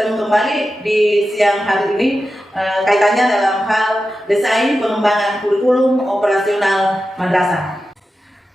bertemu kembali di siang hari ini kaitannya dalam hal desain pengembangan kurikulum operasional madrasah.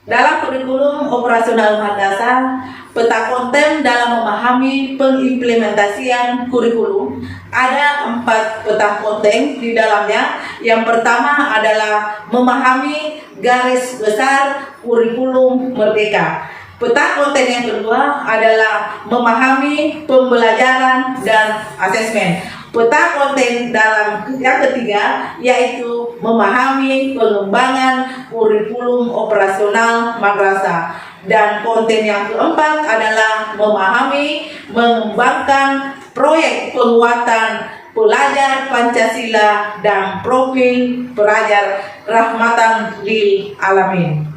Dalam kurikulum operasional madrasah, peta konten dalam memahami pengimplementasian kurikulum ada 4 peta konten di dalamnya. Yang pertama adalah memahami garis besar kurikulum merdeka. Peta konten yang kedua adalah memahami pembelajaran dan asesmen. Peta konten dalam yang ketiga yaitu memahami pengembangan kurikulum operasional madrasah. Dan konten yang keempat adalah memahami mengembangkan proyek penguatan pelajar Pancasila dan profil pelajar rahmatan lil alamin.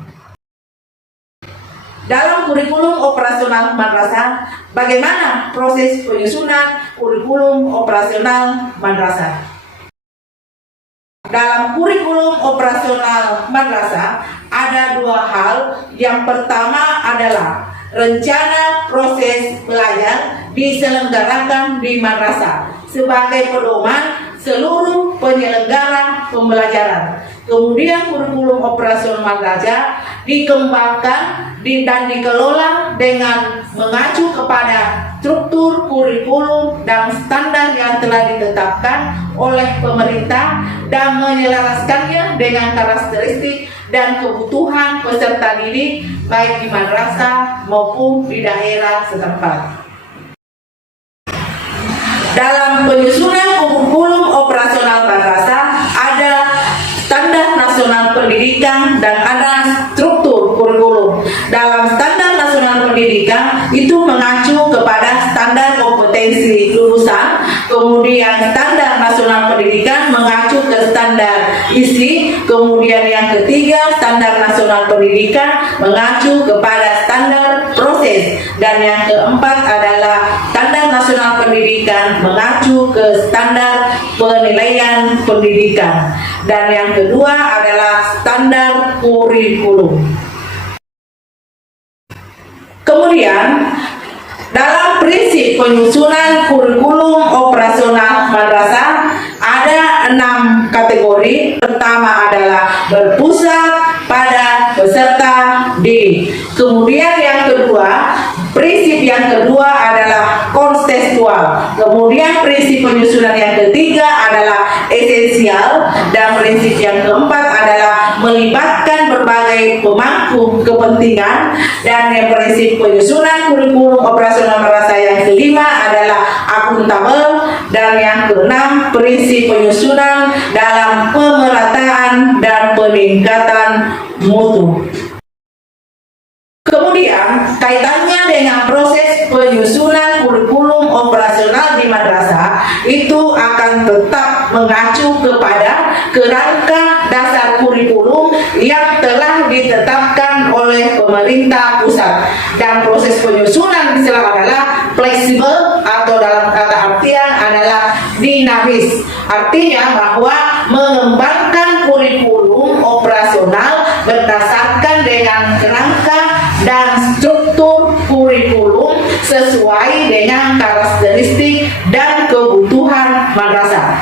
Dalam kurikulum operasional madrasah, bagaimana proses penyusunan kurikulum operasional madrasah? Dalam kurikulum operasional madrasah ada 2 hal. Yang pertama adalah rencana proses belajar diselenggarakan di madrasah sebagai pedoman seluruh penyelenggara pembelajaran. Kemudian kurikulum operasional madrasah dikembangkan dan dikelola dengan mengacu kepada struktur kurikulum dan standar yang telah ditetapkan oleh pemerintah dan menyelaraskannya dengan karakteristik dan kebutuhan peserta didik baik di madrasah maupun di daerah setempat. Dalam penyusunan kurikulum operasional madrasah ada standar nasional pendidikan dan ada struktur kurikulum. Dalam standar nasional pendidikan itu mengacu kepada standar kompetensi lulusan, kemudian standar nasional pendidikan mengacu ke standar isi, kemudian yang ketiga standar nasional pendidikan mengacu kepada standar proses, dan yang keempat adalah standar nasional pendidikan mengacu ke standar penilaian pendidikan, dan yang kedua adalah standar kurikulum. Kemudian dalam prinsip penyusunan kurikulum operasional madrasah ada 6 kategori. Pertama adalah berpusat pada peserta didik. Kemudian yang kedua, prinsip yang kedua adalah kontekstual. Kemudian prinsip penyusunan yang ketiga adalah esensial, dan prinsip yang keempat adalah melibatkan berbagai pemangku kepentingan, dan yang prinsip penyusunan kurikulum operasional madrasah yang kelima adalah akuntabel, dan yang keenam prinsip penyusunan dalam pemerataan dan peningkatan mutu. Kemudian kaitannya dengan proses penyusunan kurikulum operasional di madrasah itu akan tetap mengacu kepada kerangka dasar kurikulum yang telah ditetapkan oleh pemerintah pusat, dan proses penyusunan di sana adalah fleksibel atau dalam kata artian adalah dinamis. Artinya bahwa mengembangkan kurikulum operasional berdasarkan dengan kerangka dan struktur kurikulum sesuai dengan karakteristik dan kebutuhan madrasah.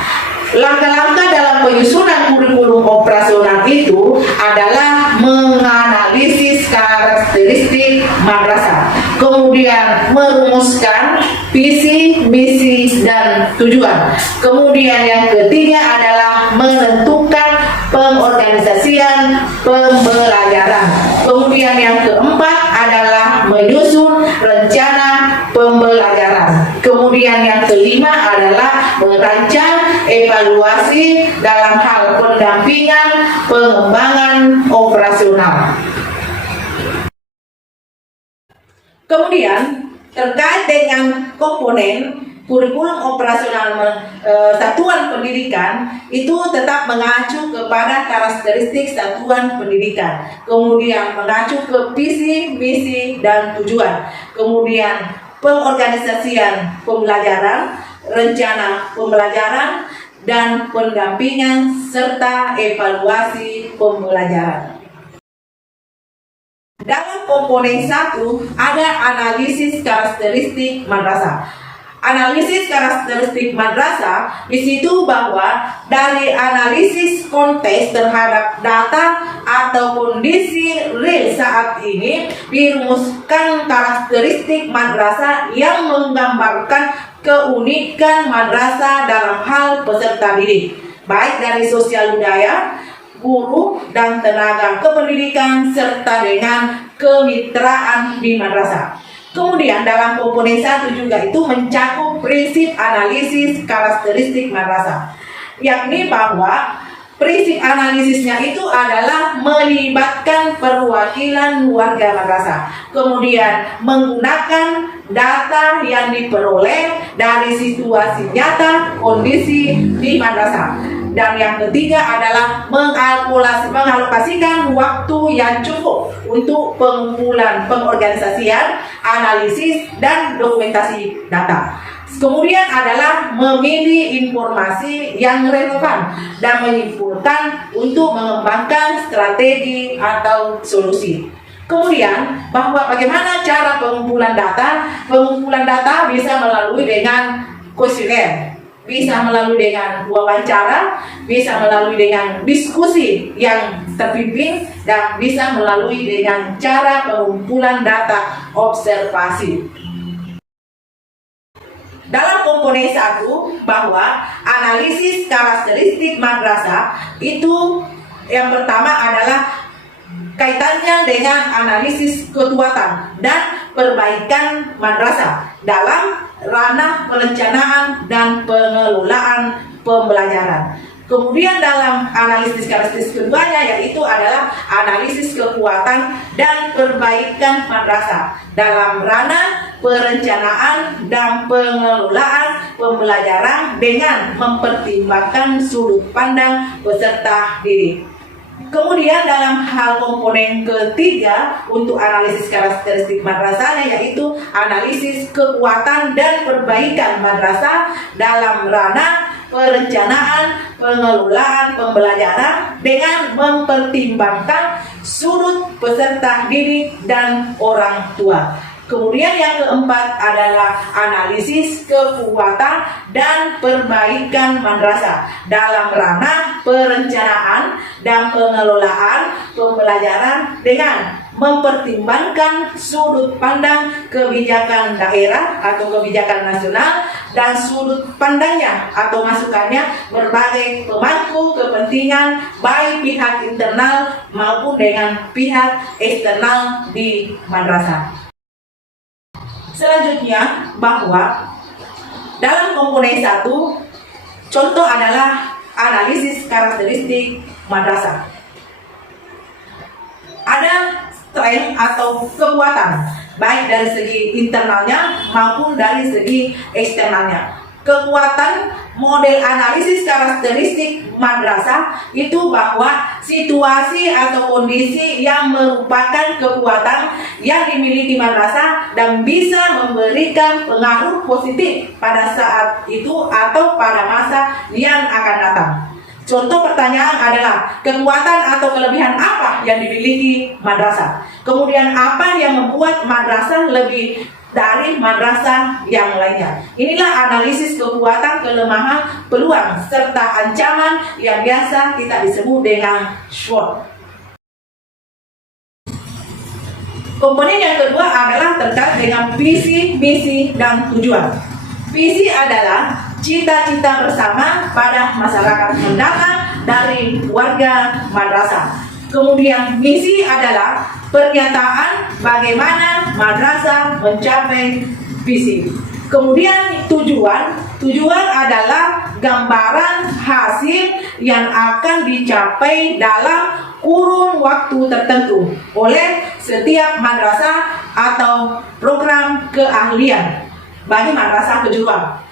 Langkah-langkah dalam penyusunan kurikulum operasional itu adalah menganalisis karakteristik madrasah, kemudian merumuskan visi, misi, dan tujuan. Kemudian yang ketiga adalah menentukan pengorganisasian pembelajaran. Kemudian yang keempat adalah menyusun rencana pembelajaran. Kemudian yang kelima adalah merancang evaluasi dalam hal pendampingan pengembangan operasional. Kemudian terkait dengan komponen kurikulum operasional satuan pendidikan itu tetap mengacu kepada karakteristik satuan pendidikan, kemudian mengacu ke visi, misi, dan tujuan, kemudian pengorganisasian pembelajaran, rencana pembelajaran, dan pendampingan serta evaluasi pembelajaran. Dalam komponen 1 ada analisis karakteristik madrasah. Analisis karakteristik madrasah di situ bahwa dari analisis konteks terhadap data atau kondisi real saat ini dirumuskan karakteristik madrasah yang menggambarkan keunikan madrasah dalam hal peserta didik, baik dari sosial budaya, guru, dan tenaga kependidikan, serta dengan kemitraan di madrasah. Kemudian dalam komponen 1 juga itu mencakup prinsip analisis karakteristik madrasah, yakni bahwa prinsip analisisnya itu adalah melibatkan perwakilan warga madrasah, kemudian menggunakan data yang diperoleh dari situasi nyata kondisi di madrasah. Dan yang ketiga adalah mengalokasikan waktu yang cukup untuk pengumpulan, pengorganisasian, analisis, dan dokumentasi data. Kemudian adalah memilih informasi yang relevan dan menyimpulkan untuk mengembangkan strategi atau solusi. Kemudian bahwa bagaimana cara pengumpulan data? Pengumpulan data bisa melalui dengan kuesioner, bisa melalui dengan wawancara, bisa melalui dengan diskusi yang terpimpin, dan bisa melalui dengan cara pengumpulan data observasi. Dalam komponen 1 bahwa analisis karakteristik madrasah itu yang pertama adalah kaitannya dengan analisis kekuatan dan perbaikan madrasah dalam ranah perencanaan dan pengelolaan pembelajaran. Kemudian dalam analisis karakteristik keduanya yaitu adalah analisis kekuatan dan perbaikan madrasah dalam ranah perencanaan dan pengelolaan pembelajaran dengan mempertimbangkan sudut pandang peserta didik. Kemudian dalam hal komponen ketiga untuk analisis karakteristik madrasahnya yaitu analisis kekuatan dan perbaikan madrasah dalam ranah perencanaan pengelolaan pembelajaran dengan mempertimbangkan sudut peserta didik dan orang tua. Kemudian yang keempat adalah analisis kekuatan dan perbaikan madrasah dalam ranah perencanaan dan pengelolaan pembelajaran dengan mempertimbangkan sudut pandang kebijakan daerah atau kebijakan nasional dan sudut pandangnya atau masukannya berbagai pemangku kepentingan baik pihak internal maupun dengan pihak eksternal di madrasah. Selanjutnya bahwa dalam komponen 1 contoh adalah analisis karakteristik madrasah. Ada strength atau kekuatan baik dari segi internalnya maupun dari segi eksternalnya. Kekuatan model analisis karakteristik madrasah itu bahwa situasi atau kondisi yang merupakan kekuatan yang dimiliki madrasah dan bisa memberikan pengaruh positif pada saat itu atau pada masa yang akan datang. Contoh pertanyaan adalah kekuatan atau kelebihan apa yang dimiliki madrasah? Kemudian apa yang membuat madrasah lebih dari madrasah yang lainnya? Inilah analisis kekuatan, kelemahan, peluang, serta ancaman yang biasa kita disebut dengan SWOT. Komponen yang kedua adalah terkait dengan visi, misi, dan tujuan. Visi adalah cita-cita bersama pada masyarakat mendatang dari warga madrasah. Kemudian misi adalah pernyataan bagaimana madrasah mencapai visi. Kemudian tujuan adalah gambaran hasil yang akan dicapai dalam kurun waktu tertentu oleh setiap madrasah atau program keahlian bagi madrasah kejuruan.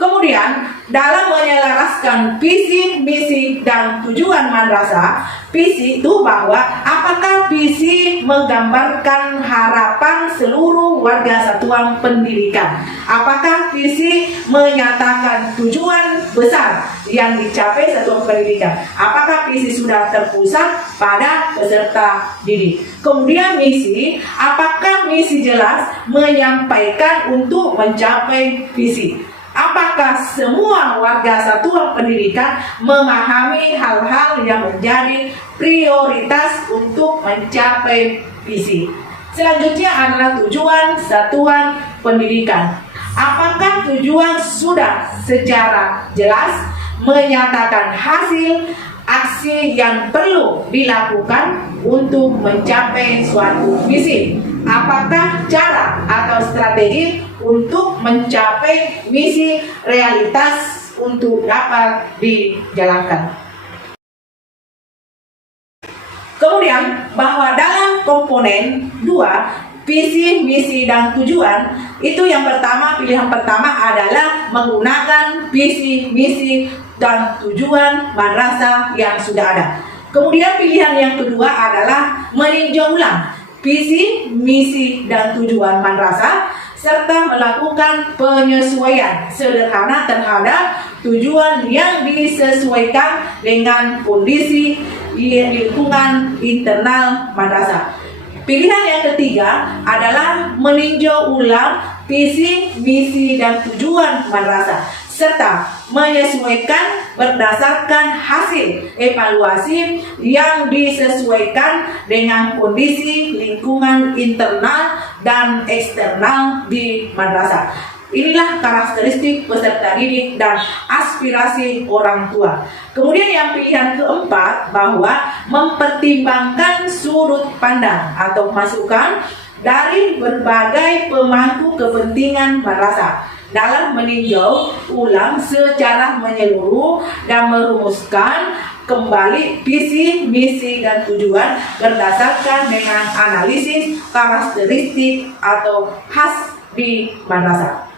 Kemudian dalam menyelaraskan visi, misi, dan tujuan madrasah. Visi itu bahwa apakah visi menggambarkan harapan seluruh warga satuan pendidikan? Apakah visi menyatakan tujuan besar yang dicapai satuan pendidikan? Apakah visi sudah terpusat pada peserta didik? Kemudian misi, apakah misi jelas menyampaikan untuk mencapai visi? Apakah semua warga satuan pendidikan memahami hal-hal yang menjadi prioritas untuk mencapai visi? Selanjutnya adalah tujuan satuan pendidikan. Apakah tujuan sudah secara jelas menyatakan hasil aksi yang perlu dilakukan untuk mencapai suatu visi? Apakah cara atau strategi untuk mencapai misi realitas untuk dapat dijalankan? Kemudian bahwa dalam komponen 2, visi, misi, dan tujuan, itu yang pertama, pilihan pertama adalah menggunakan visi, misi, dan tujuan madrasah yang sudah ada. Kemudian pilihan yang kedua adalah meninjau ulang visi, misi, dan tujuan madrasah serta melakukan penyesuaian sederhana terhadap tujuan yang disesuaikan dengan kondisi lingkungan internal madrasah. Pilihan yang ketiga adalah meninjau ulang visi, misi, dan tujuan madrasah serta menyesuaikan berdasarkan hasil evaluasi yang disesuaikan dengan kondisi lingkungan internal dan eksternal di madrasah. Inilah karakteristik peserta didik dan aspirasi orang tua. Kemudian yang pilihan keempat bahwa mempertimbangkan sudut pandang atau masukan dari berbagai pemangku kepentingan madrasah dalam meninjau ulang secara menyeluruh dan merumuskan kembali visi, misi, dan tujuan berdasarkan dengan analisis karakteristik atau khas di madrasah.